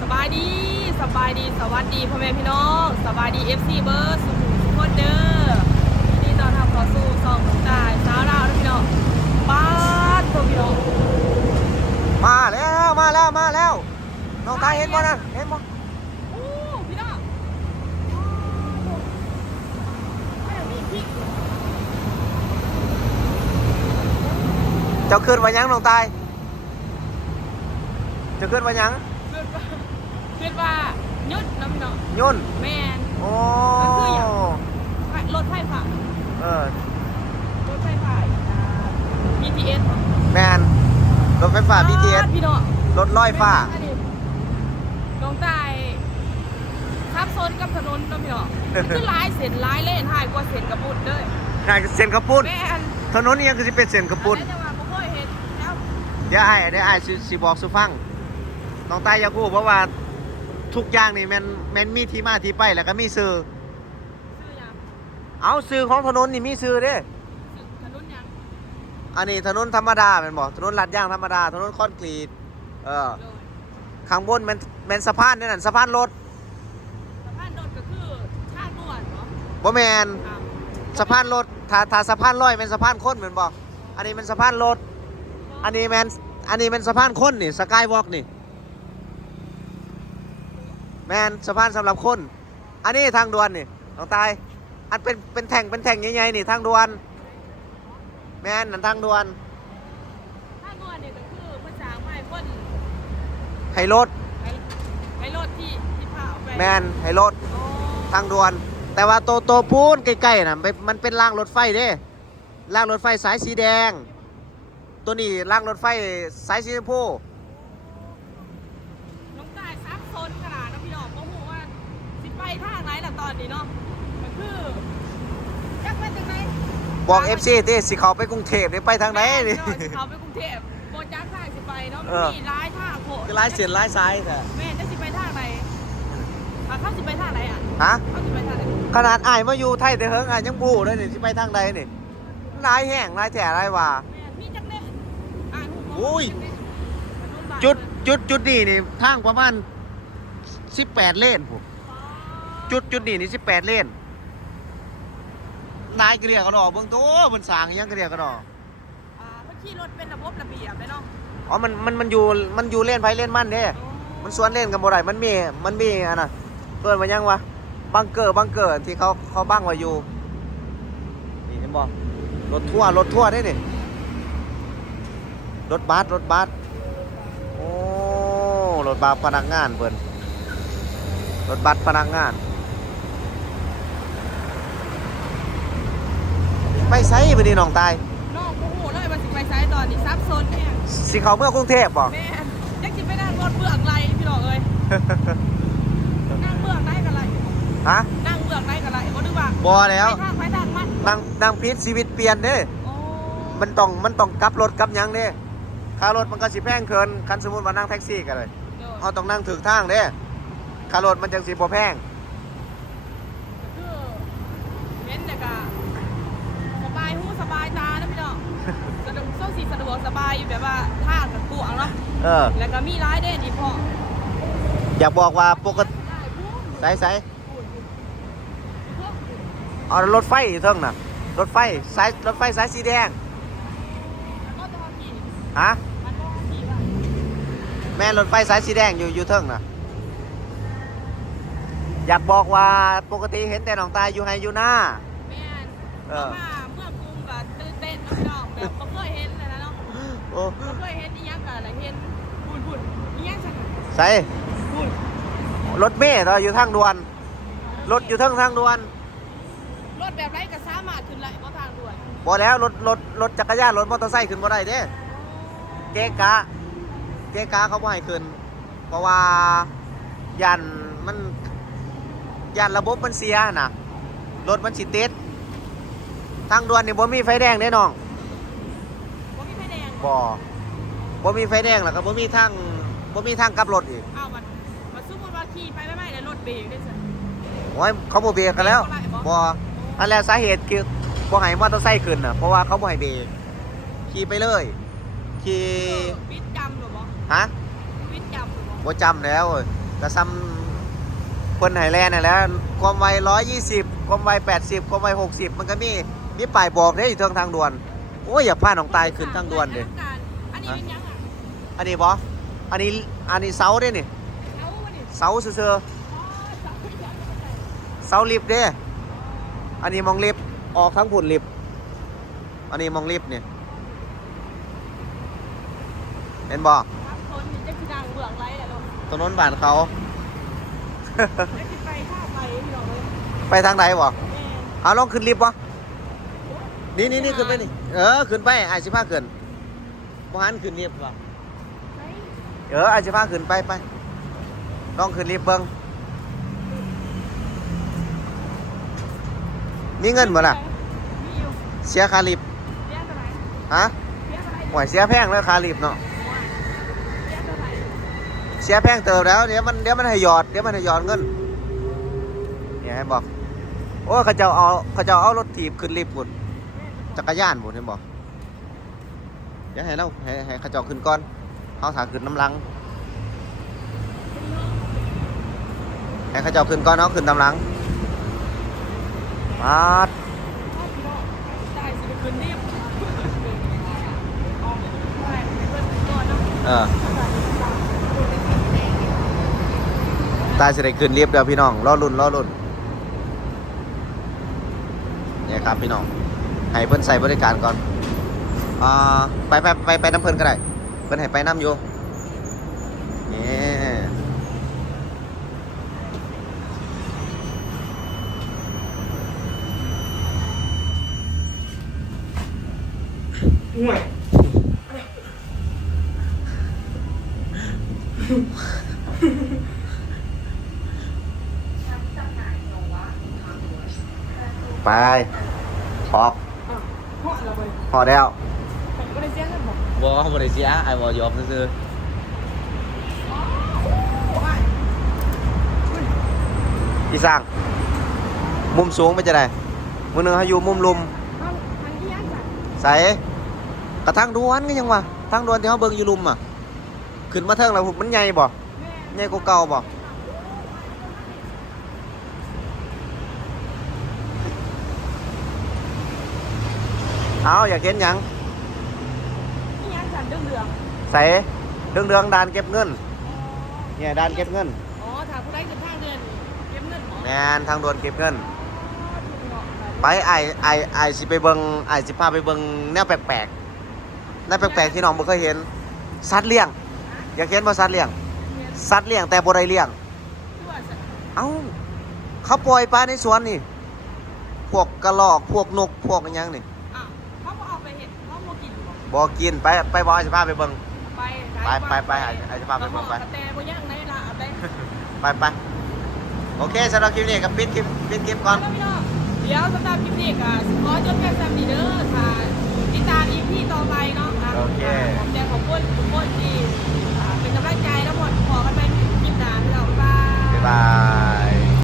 สบายดีสวัสดีพ่อแม่พี่น้องสบายดี FC เบิร์ดสุขุมทุกคนเด้อที่ตอนทำขอสู้ซองตายสาวเราพี่น้องบ้านตัวพี่น้องมาแล้วน้องตายเห็นบ่นั่นเห็นบ่โอ้พี่น้องเจ้าขึ้นว่ายังน้องตายเจ้าขึ้นว่ายังคิดว่ายุดน้ำเนาะยุ่นแมนโอ้ก็คืออย่างรถไฟฟ้ารถไฟฟ้าBTS แมนรถไฟฟ้า BTS พี่น้องรถลอยฟ้าน้องตายทับซ้อนกับถนนน้องพี่น้องคือลายเส้นลายเล่นหายกว่าเส้นกระปุกเลยหายเส้นกระปุกแม่นถนนนี้ยังคือสิเป็นเส้นกระปุกแต่ว่าบ่เคยเห็นแล้วเดี๋ยวไอ้สิบอกสุฟังน้องตายอยากรู้เพราะว่าทุกอย่างนี่แม่นมีที่มาที่ไปแล้วก็มีชื่อยังเอาชื่อของถนนนี่มีชื่อเด้ถนนยังอันนี้ถนนธรรมดาแม่นบ่ถนนลาดยางธรรมดาถนนคอนกรีตข้างบนแม่นสะพานนั่นสะพานรถสะพานรถก็คือทางด่วนเนาะบ่แม่นสะพานรถถ้าสะพานลอยเป็นสะพานคนเหมือนบอกอันนี้เป็นสะพานรถอันนี้เป็นสะพานคนนี่สกายวอล์กนี่แมนสะพานสำหรับคนอันนี้ทางด่วนนี่น้องตายอันเป็นแท่งใหญ่ๆนี่ทางด่วนแมนนั่นทางด่วนนี่ก็คือภาษาไม้คนให้รถที่พาออกไปแมนให้รถทางด่วนแต่ว่าโตปูนใกล้ๆน่ะมันเป็นรางรถไฟเด้รางรถไฟสายสีแดงตัวนี้รางรถไฟสายสีชมพูน้องตายซับซ้อนขนาดนะพี่น้องบ่ฮู้ว่าสิไปทางไหนล่ะตอนนี้เนาะก็คือจักไปทางไหนบอก FC ติสิเขาไปกรุงเทพได้ไปทางไหนนี่สิเขาไปกรุงเทพบ่จักทางสิไปเนาะมีหลายทางโพดคือหลายเส้นหลายสายแท้แม่จะสิไปทางไหนเขาสิไปทางไหนอ่ะฮะเขาสิไปทางไหนขนาดอ้ายมาอยู่ไทยแต่เฮิงอ้ายยังบู้เลยนี่สิไปทางใดนี่หลายแห้งหลายแท้หลายว่ามีจักเด้อุ้ยจุดนี่ทางประมาณ18เลนผมจุดนี่18เลนนายเกลียกระดอกเบิ่งโตมันสร้างยังเกลียกระดอกเมื่อกี้รถเป็นระบบระเบียบเลยเนาะอ๋อมันอยู่เลนไผเลนมันเด้มันสวนเลนกันบ่ได้มันมีอันน่ะเพิ่นว่ายังวะบังเกอร์ที่เขาบังไว้อยู่นี่เห็นบ่รถทัวร์ได้นี่รถบัสโอ้รถบัสพนักงานเพิ่นรถบัสพนักงานไปไสบัดนี้น้องตายน้องบ่ฮู้เลยว่าสิไปไสตอนนี้ซับซ้อนแฮงสิเข้าเมืองกรุงเทพบ่แม่จักสิไปนั่งรถเบื้องไรพี่น้องเอ้ยนั่งเบื้องไหนกันไรฮะนั่งเบื้องไหนกันไรบ่นึกว่าบ่แล้วไปทางมันนั่งพิษชีวิตเปลี่ยนเด้มันต้องกลับรถกลับหยังเด้ค่ารถมันก็สิแพงเกินคันสมมุติว่านั่งแท็กซี่กันเลยเฮาต้องนั่งถึกทางเด้ค่ารถมันจังสิบ่แพงคือเห็นแต่ก็สบายหูสบายตานะพี่น้องสะดวกสบายอยู่แบบว่าทางกับตัวเนาะแล้วก็มีร้ายเด่นอีกพออยากบอกว่าปกติใส่เอารถไฟอยู่เทิงน่ะรถไฟสายสีแดงฮะแม่รถไฟสายสีแดงอยู่เทิงน่ะอยากบอกว่าปกติเห็นแต่น้องตายอยู่ไฮอยู่หน้าแม่เมื่อกรุงก็ตื่นเต้นน้องแบบบ่เคยเห็นเลยนะเนาะบ่เคยเห็นอีหยังก็อะไรเห็นพูดอีหยังใส่รถเมล์ต่ออยู่ทางด่วนรถอยู่ทางด่วนรถแบบไรก็สามารถขึ้นไหลบ่ทางด่วนบ่แล้วรถจักรยานรถมอเตอร์ไซค์ขึ้นบ่ได้เด้เจ๊กะเขาบ่ให้ขึ้นเพราะว่ายันระบบมันเสียน่ะรถมันสิติดทางด่วนนี่บ่มีไฟแดงเด้น้องบ่มีไฟแดงบ่มีไฟแดงแล้วก็บ่มีทางกลับรถอีกอ้าวมันซุ่มว่าขี่ไปไม่แล้วรถเบรกได้ซั่นโอ้ยเขาบ่เบรกกันแล้วบ่อันแรกสาเหตุคือบ่ให้มอเตอร์ไซค์ขึ้นน่ะเพราะว่าเขาบ่ให้เบรกขี่ไปเลยขี่ปิดจำหรอบ่ฮะ ปิ บ่จำแล้วก็ซ้ำคนไฮแลนด์นั่นแหละความไว120ความไว80ความไว60มันก็มีป้ายบอกเด้อยู่ทางด่วนโอ้ยอย่าพลาดน้องตายขึ้นทางด่วนเด้ อันนี้เป็นยังอ่ะ อันนี้บ่อันนี้เสาเด้นี่ เอาวะนี่ เสาซื่อ อ๋อสาวผู้ใหญ่ไม่ใช่ ๆเสาลิฟต์เด้อันนี้มองลิฟต์ออกทั้งผุนลิฟต์อันนี้มองลิฟต์นี่เห็นบ่ ครับคนนี่จะคือดังเบื้องไรอะลูก ถนนบ้านเขา ไม่คิดไปท่าไปพี่น้องเลย ไปทางใดบ่ แม่ เอาลองขึ้นลิฟต์บ่นี่ขึ้นไปนี่ขึ้นไปไอ้สิพาขึ้นบ่หันขึ้นลิฟต์บ่ เฮ้ย ไอ้สิพาขึ้นไปลองขึ้นลิฟต์เบิ่งมีเงินบ่ล่ะ มีอยู่ เสียค่าลิฟต์ เรียกอะไร ฮะ เรียกอะไร ห่วยเสียแพงแล้วค่าลิฟต์เนาะ เรียกอะไร เสียแพงเติมแล้วเดี๋ยวมันให้หยอดเงินเนี่ยให้บอกโอ้เขาเจ้าเอารถถีบขึ้นลิฟต์พุ่นจักรยานพุ่นเห็นบอกเดี๋ยวให้เราให้เขาเจ้าขึ้นก่อนเขาถาขึ้นน้ำลังให้เขาเจ้าขึ้นก่อนเขาขึ้นน้ำลังมาด ได้สิเป็นคนเรียบไปเปิดก่อนเนาะ ตายสิได้ขึ้นลิฟต์เดี๋ยวพี่น้องรอรุ่นเนี่ยครับพี่น้องให้เพิ่นใส่บริการก่อนไปน้ำเพิ่นก็ได้เพิ่นให้ไปน้ำอยู่นี่ ห่วย ไปออก เพราะอะไรไป พอแล้ว ก็ได้เสียงกันบอก บ่ได้เสียไอ้บ่ยอมซื่อๆพี่สร้างมุมสูงเป็นจะไดมื้อนึงเฮาอยู่มุมลุม มันเยี่ยงจ้ะ ใส่กระทางด่วนก็ยังวะทางด่วนที่เฮาเบิ่งอยู่ลุมอ่ะขึ้นมาเทิงแล้วมันใหญ่บ่ แม่ ใหญ่กว่าเก่าบ่เอาอยากเห็นหยัง เยี่ยงจ้ะเรื่องเรื่อง ใส่เรื่องด่านเก็บเงินเนี่ยด่านเก็บเงิน อ๋อถ้าผู้ใดเงินทางเดือนเก็บเงินหมอ แม่นทางด่วนเก็บเงินไปไอ้สิไปเบิ่งไอ้สิพาไปเบิ่งแนวแปลกๆแนวแปลกๆที่น้องบ่เคยเห็นสัตว์เลี้ยงอยากเห็นบ่สัตว์เลี้ยงสัตว์เลี้ยงแต่บ่ได้เลี้ยงเอ้าเขาปล่อยปลาในสวนนี่พวกกระรอกพวกนกพวกอิหยังนี่ อ่ะเขาบอกเอาไปเห็ดเขาโมกินบอก บ่กินไปบ่ไอ้สิพาไปเบิ่ง ไป ไปไอ้จะพาไปเบิ่งไป กระแตบ่ย่างไหนล่ะเอาไป ไปโอเคสำหรับคลิปนี้ก็ปิดคลิปก่อน แล้วพี่น้องเดี๋ยวสำหรับคลิปนี้ก็ขอจบแค่ซ้ำนี้เด้อค่ะติดตาม EP ต่อไปเนาะค่ะ โอเค ขอบใจขอบคุณทุกคนที่